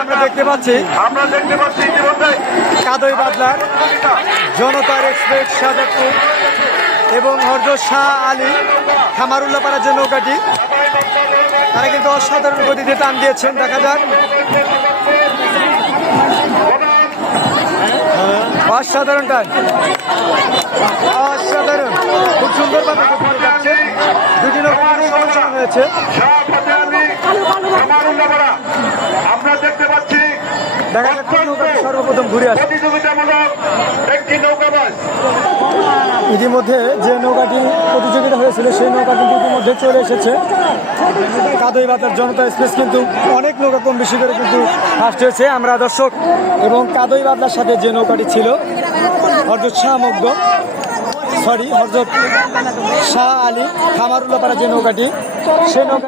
আমরা। দেখতে পাচ্ছি। আমরা দেখতে পাচ্ছি ইতিমধ্যে। কাদই জনতার এক্সপ্রেস শাহজাদপুর এবং হরজ শাহ আলী খামারুল্লাপাড়ার যে নৌকাটি তারা কিন্তু অসাধারণ গতিতে টান দিয়েছেন দেখা যাক। অসাধারণ টান। অসাধারণ। খুব সুন্দরভাবে গতিতে যাচ্ছে দুটি নৌকা কিন্তু সমস্যা হয়েছে। আমরা দেখতে পাচ্ছি দেখা কোন সর্বপ্রথম ঘুরে আসে। একটি নৌকাবাস ইতিমধ্যে যে নৌকাটি প্রতিযোগিতা হয়েছিল সেই নৌকা কিন্তু ইতিমধ্যে চলে এসেছে। কাদই বাতার জনতা এক্সপ্রেস কিন্তু অনেক নৌকা কম বেশি করে কিন্তু ফার্স্ট হয়েছে। আমরা দর্শক এবং কাদই বাদলার সাথে যে নৌকাটি ছিল হরজত শাহ মগ্ধ সরি হরজত শাহ আলী খামারুল্লাপাড়া যে নৌকাটি নৌকা